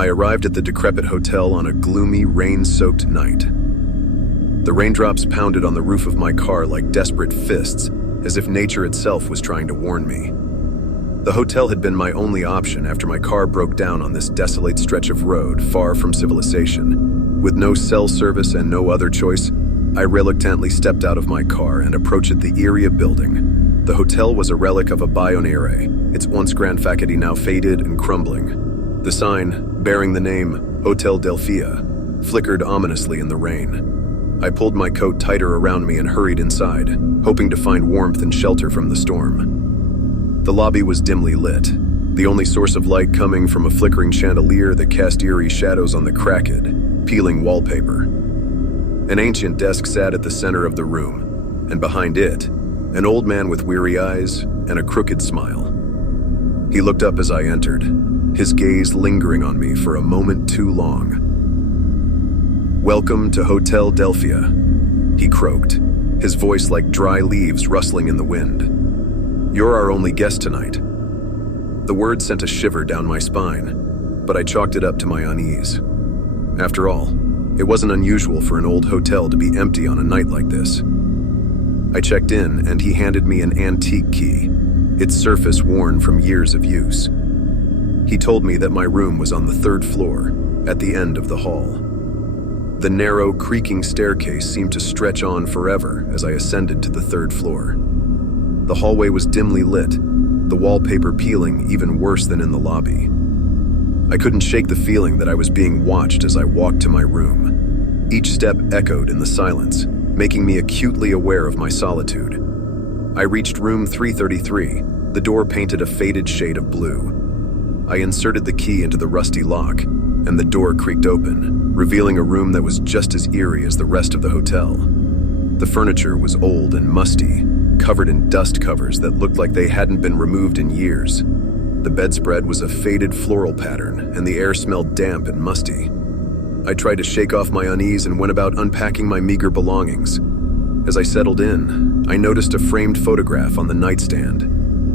I arrived at the decrepit hotel on a gloomy, rain-soaked night. The raindrops pounded on the roof of my car like desperate fists, as if nature itself was trying to warn me. The hotel had been my only option after my car broke down on this desolate stretch of road far from civilization. With no cell service and no other choice, I reluctantly stepped out of my car and approached the eerie building. The hotel was a relic of a bygone, its once grand faculty now faded and crumbling. The sign, bearing the name Hotel Delphia, flickered ominously in the rain. I pulled my coat tighter around me and hurried inside, hoping to find warmth and shelter from the storm. The lobby was dimly lit, the only source of light coming from a flickering chandelier that cast eerie shadows on the cracked, peeling wallpaper. An ancient desk sat at the center of the room, and behind it, an old man with weary eyes and a crooked smile. He looked up as I entered, his gaze lingering on me for a moment too long. "Welcome to Hotel Delphia," he croaked, his voice like dry leaves rustling in the wind. "You're our only guest tonight." The word sent a shiver down my spine, but I chalked it up to my unease. After all, it wasn't unusual for an old hotel to be empty on a night like this. I checked in, and he handed me an antique key, its surface worn from years of use. He told me that my room was on the 3rd floor, at the end of the hall. The narrow, creaking staircase seemed to stretch on forever as I ascended to the 3rd floor. The hallway was dimly lit, the wallpaper peeling even worse than in the lobby. I couldn't shake the feeling that I was being watched as I walked to my room. Each step echoed in the silence, making me acutely aware of my solitude. I reached room 333, the door painted a faded shade of blue. I inserted the key into the rusty lock, and the door creaked open, revealing a room that was just as eerie as the rest of the hotel. The furniture was old and musty, covered in dust covers that looked like they hadn't been removed in years. The bedspread was a faded floral pattern, and the air smelled damp and musty. I tried to shake off my unease and went about unpacking my meager belongings. As I settled in, I noticed a framed photograph on the nightstand.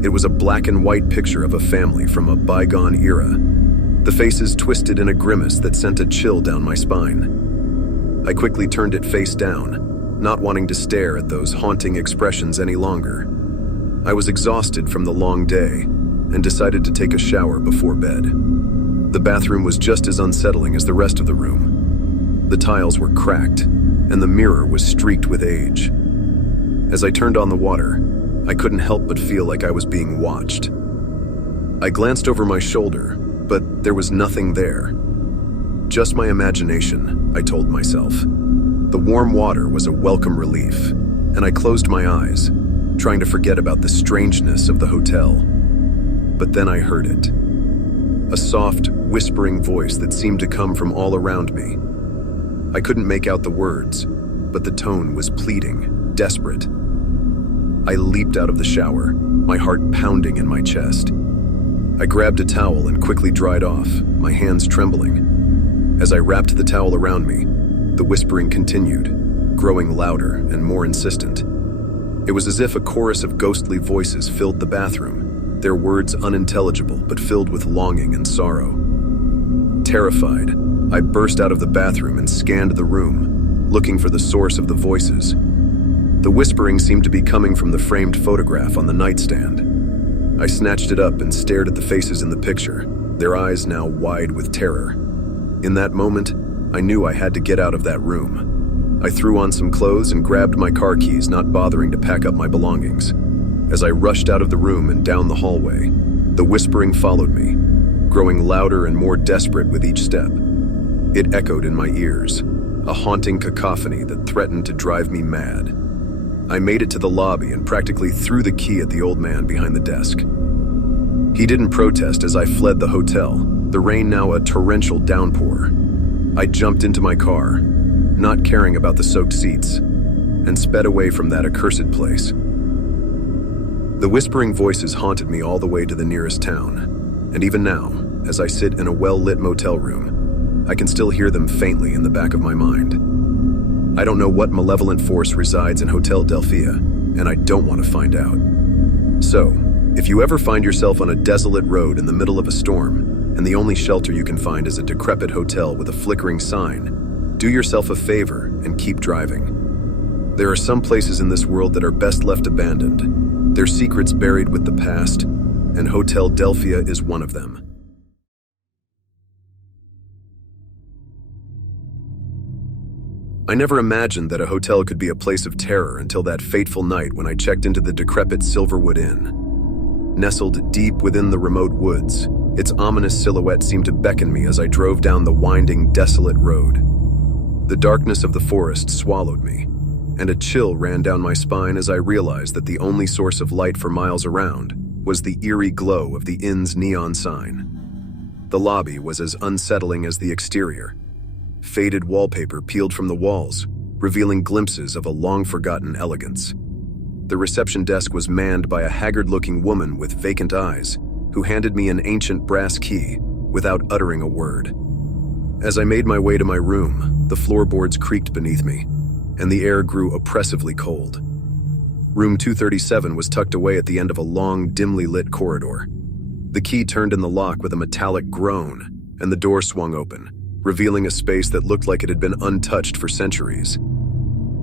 It was a black and white picture of a family from a bygone era. The faces twisted in a grimace that sent a chill down my spine. I quickly turned it face down, not wanting to stare at those haunting expressions any longer. I was exhausted from the long day and decided to take a shower before bed. The bathroom was just as unsettling as the rest of the room. The tiles were cracked, and the mirror was streaked with age. As I turned on the water, I couldn't help but feel like I was being watched. I glanced over my shoulder, but there was nothing there. Just my imagination, I told myself. The warm water was a welcome relief, and I closed my eyes, trying to forget about the strangeness of the hotel. But then I heard it. A soft, whispering voice that seemed to come from all around me. I couldn't make out the words, but the tone was pleading, desperate. I leaped out of the shower, my heart pounding in my chest. I grabbed a towel and quickly dried off, my hands trembling. As I wrapped the towel around me, the whispering continued, growing louder and more insistent. It was as if a chorus of ghostly voices filled the bathroom, their words unintelligible but filled with longing and sorrow. Terrified, I burst out of the bathroom and scanned the room, looking for the source of the voices. The whispering seemed to be coming from the framed photograph on the nightstand. I snatched it up and stared at the faces in the picture, their eyes now wide with terror. In that moment, I knew I had to get out of that room. I threw on some clothes and grabbed my car keys, not bothering to pack up my belongings. As I rushed out of the room and down the hallway, the whispering followed me, growing louder and more desperate with each step. It echoed in my ears, a haunting cacophony that threatened to drive me mad. I made it to the lobby and practically threw the key at the old man behind the desk. He didn't protest as I fled the hotel, the rain now a torrential downpour. I jumped into my car, not caring about the soaked seats, and sped away from that accursed place. The whispering voices haunted me all the way to the nearest town, and even now, as I sit in a well-lit motel room, I can still hear them faintly in the back of my mind. I don't know what malevolent force resides in Hotel Delphia, and I don't want to find out. So, if you ever find yourself on a desolate road in the middle of a storm, and the only shelter you can find is a decrepit hotel with a flickering sign. Do yourself a favor and keep driving. There are some places in this world that are best left abandoned, their secrets buried with the past, and Hotel Delphia is one of them. I never imagined that a hotel could be a place of terror until that fateful night when I checked into the decrepit Silverwood Inn. Nestled deep within the remote woods, its ominous silhouette seemed to beckon me as I drove down the winding, desolate road. The darkness of the forest swallowed me, and a chill ran down my spine as I realized that the only source of light for miles around was the eerie glow of the inn's neon sign. The lobby was as unsettling as the exterior. Faded wallpaper peeled from the walls, revealing glimpses of a long-forgotten elegance. The reception desk was manned by a haggard-looking woman with vacant eyes, who handed me an ancient brass key without uttering a word. As I made my way to my room, the floorboards creaked beneath me, and the air grew oppressively cold. Room 237 was tucked away at the end of a long, dimly lit corridor. The key turned in the lock with a metallic groan, and the door swung open, revealing a space that looked like it had been untouched for centuries.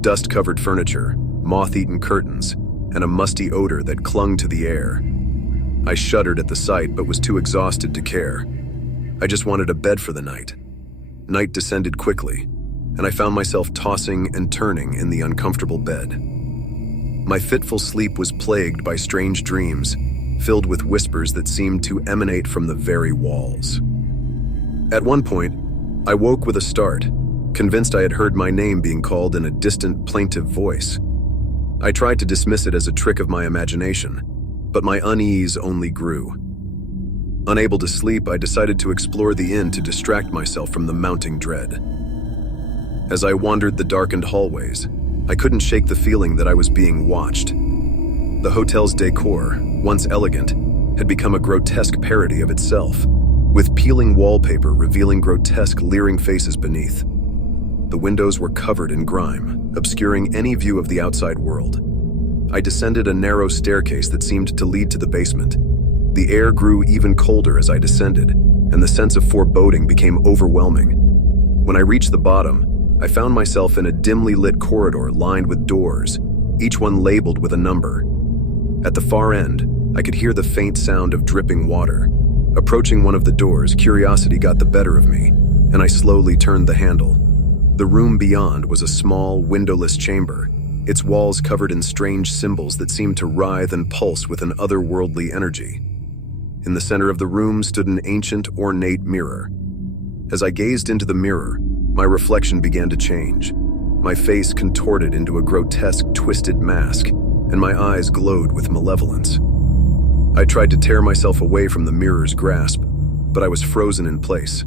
Dust-covered furniture, moth-eaten curtains, and a musty odor that clung to the air. I shuddered at the sight but was too exhausted to care. I just wanted a bed for the night. Night descended quickly, and I found myself tossing and turning in the uncomfortable bed. My fitful sleep was plagued by strange dreams, filled with whispers that seemed to emanate from the very walls. At one point, I woke with a start, convinced I had heard my name being called in a distant, plaintive voice. I tried to dismiss it as a trick of my imagination, but my unease only grew. Unable to sleep, I decided to explore the inn to distract myself from the mounting dread. As I wandered the darkened hallways, I couldn't shake the feeling that I was being watched. The hotel's decor, once elegant, had become a grotesque parody of itself, with peeling wallpaper revealing grotesque, leering faces beneath. The windows were covered in grime, obscuring any view of the outside world. I descended a narrow staircase that seemed to lead to the basement. The air grew even colder as I descended, and the sense of foreboding became overwhelming. When I reached the bottom, I found myself in a dimly lit corridor lined with doors, each one labeled with a number. At the far end, I could hear the faint sound of dripping water. Approaching one of the doors, curiosity got the better of me, and I slowly turned the handle. The room beyond was a small, windowless chamber, its walls covered in strange symbols that seemed to writhe and pulse with an otherworldly energy. In the center of the room stood an ancient, ornate mirror. As I gazed into the mirror, my reflection began to change. My face contorted into a grotesque, twisted mask, and my eyes glowed with malevolence. I tried to tear myself away from the mirror's grasp, but I was frozen in place.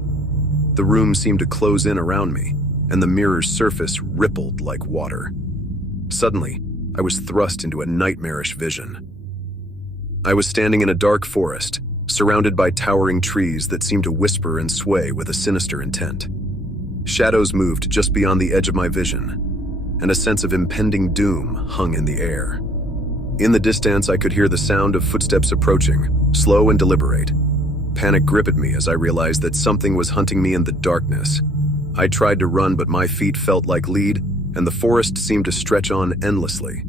The room seemed to close in around me, and the mirror's surface rippled like water. Suddenly, I was thrust into a nightmarish vision. I was standing in a dark forest, surrounded by towering trees that seemed to whisper and sway with a sinister intent. Shadows moved just beyond the edge of my vision, and a sense of impending doom hung in the air. In the distance, I could hear the sound of footsteps approaching, slow and deliberate. Panic gripped me as I realized that something was hunting me in the darkness. I tried to run, but my feet felt like lead, and the forest seemed to stretch on endlessly.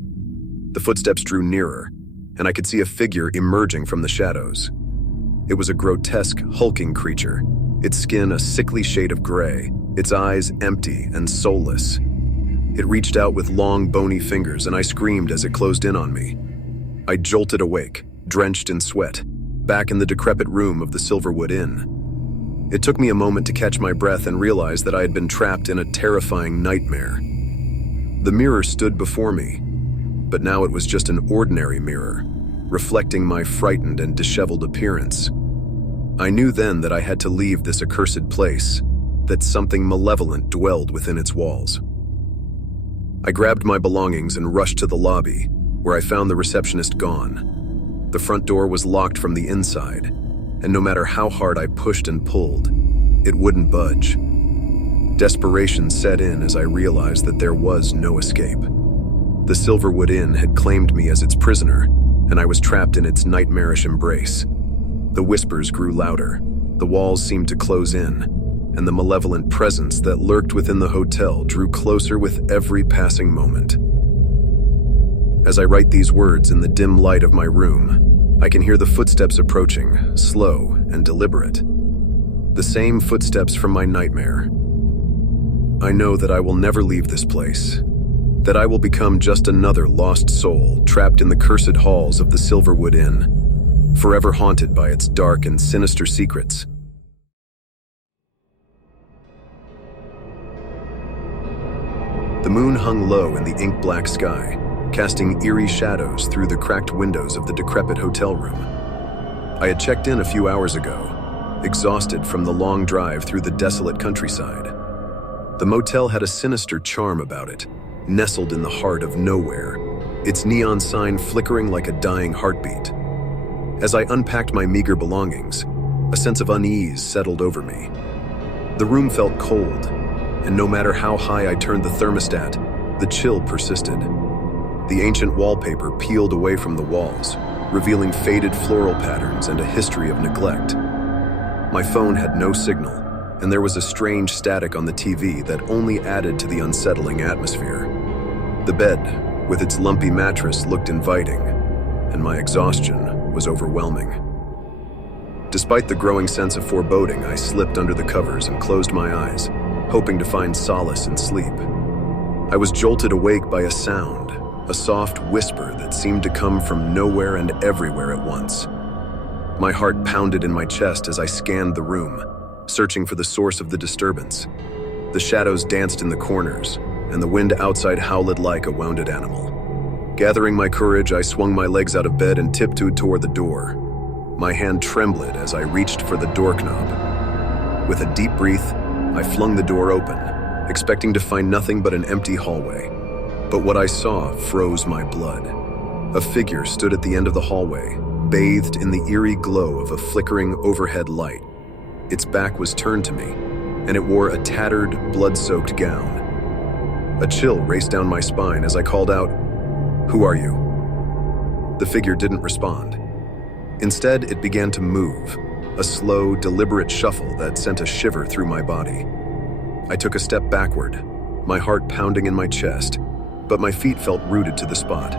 The footsteps drew nearer, and I could see a figure emerging from the shadows. It was a grotesque, hulking creature, its skin a sickly shade of gray, its eyes empty and soulless. It reached out with long, bony fingers, and I screamed as it closed in on me. I jolted awake, drenched in sweat, back in the decrepit room of the Silverwood Inn. It took me a moment to catch my breath and realize that I had been trapped in a terrifying nightmare. The mirror stood before me, but now it was just an ordinary mirror, reflecting my frightened and disheveled appearance. I knew then that I had to leave this accursed place, that something malevolent dwelled within its walls. I grabbed my belongings and rushed to the lobby, where I found the receptionist gone. The front door was locked from the inside, and no matter how hard I pushed and pulled, it wouldn't budge. Desperation set in as I realized that there was no escape. The Silverwood Inn had claimed me as its prisoner, and I was trapped in its nightmarish embrace. The whispers grew louder, The walls seemed to close in, and the malevolent presence that lurked within the hotel drew closer with every passing moment. As I write these words in the dim light of my room, I can hear the footsteps approaching, slow and deliberate. The same footsteps from my nightmare. I know that I will never leave this place, that I will become just another lost soul trapped in the cursed halls of the Silverwood Inn, forever haunted by its dark and sinister secrets. The moon hung low in the ink-black sky, casting eerie shadows through the cracked windows of the decrepit hotel room. I had checked in a few hours ago, exhausted from the long drive through the desolate countryside. The motel had a sinister charm about it, nestled in the heart of nowhere, its neon sign flickering like a dying heartbeat. As I unpacked my meager belongings, a sense of unease settled over me. The room felt cold, and no matter how high I turned the thermostat, the chill persisted. The ancient wallpaper peeled away from the walls, revealing faded floral patterns and a history of neglect. My phone had no signal, and there was a strange static on the TV that only added to the unsettling atmosphere. The bed, with its lumpy mattress, looked inviting, and my exhaustion was overwhelming. Despite the growing sense of foreboding, I slipped under the covers and closed my eyes, hoping to find solace in sleep. I was jolted awake by a sound, a soft whisper that seemed to come from nowhere and everywhere at once. My heart pounded in my chest as I scanned the room, searching for the source of the disturbance. The shadows danced in the corners, and the wind outside howled like a wounded animal. Gathering my courage, I swung my legs out of bed and tiptoed toward the door. My hand trembled as I reached for the door knob. With a deep breath, I flung the door open, expecting to find nothing but an empty hallway. But what I saw froze my blood. A figure stood at the end of the hallway, bathed in the eerie glow of a flickering overhead light. Its back was turned to me, and it wore a tattered, blood-soaked gown. A chill raced down my spine as I called out, "Who are you?" The figure didn't respond. Instead, it began to move, a slow, deliberate shuffle that sent a shiver through my body. I took a step backward, my heart pounding in my chest, but my feet felt rooted to the spot.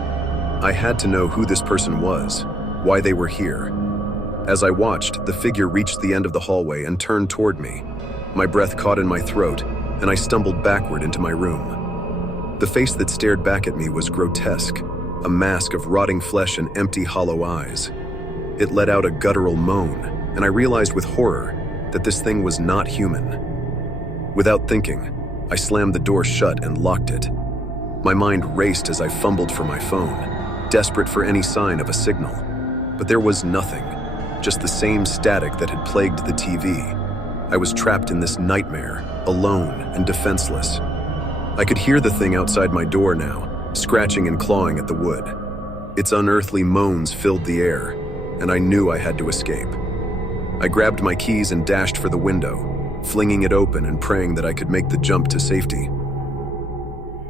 I had to know who this person was, why they were here. As I watched, the figure reached the end of the hallway and turned toward me. My breath caught in my throat, and I stumbled backward into my room. The face that stared back at me was grotesque, a mask of rotting flesh and empty, hollow eyes. It let out a guttural moan, and I realized with horror that this thing was not human. Without thinking, I slammed the door shut and locked it. My mind raced as I fumbled for my phone, desperate for any sign of a signal. But there was nothing, just the same static that had plagued the TV. I was trapped in this nightmare, alone and defenseless. I could hear the thing outside my door now, scratching and clawing at the wood. Its unearthly moans filled the air, and I knew I had to escape. I grabbed my keys and dashed for the window, flinging it open and praying that I could make the jump to safety.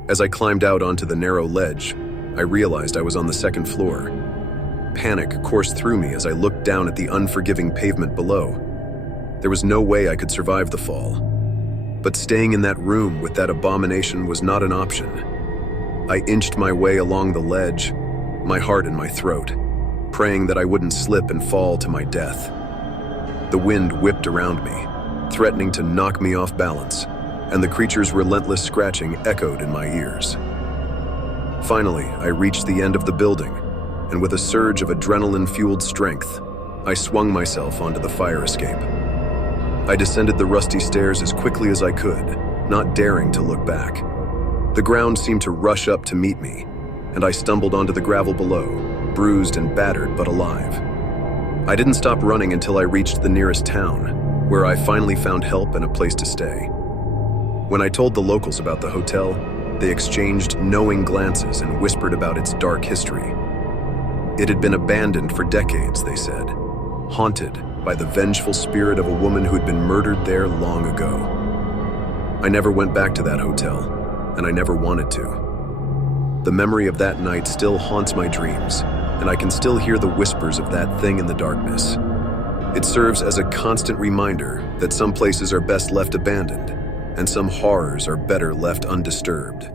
As I climbed out onto the narrow ledge, I realized I was on the second floor. Panic coursed through me as I looked down at the unforgiving pavement below. There was no way I could survive the fall. But staying in that room with that abomination was not an option. I inched my way along the ledge, my heart in my throat, praying that I wouldn't slip and fall to my death. The wind whipped around me, threatening to knock me off balance, and the creature's relentless scratching echoed in my ears. Finally, I reached the end of the building, and with a surge of adrenaline-fueled strength, I swung myself onto the fire escape. I descended the rusty stairs as quickly as I could, not daring to look back. The ground seemed to rush up to meet me, and I stumbled onto the gravel below, bruised and battered but alive. I didn't stop running until I reached the nearest town, where I finally found help and a place to stay. When I told the locals about the hotel, they exchanged knowing glances and whispered about its dark history. It had been abandoned for decades, they said, haunted by the vengeful spirit of a woman who had been murdered there long ago. I never went back to that hotel, and I never wanted to. The memory of that night still haunts my dreams, and I can still hear the whispers of that thing in the darkness. It serves as a constant reminder that some places are best left abandoned, and some horrors are better left undisturbed.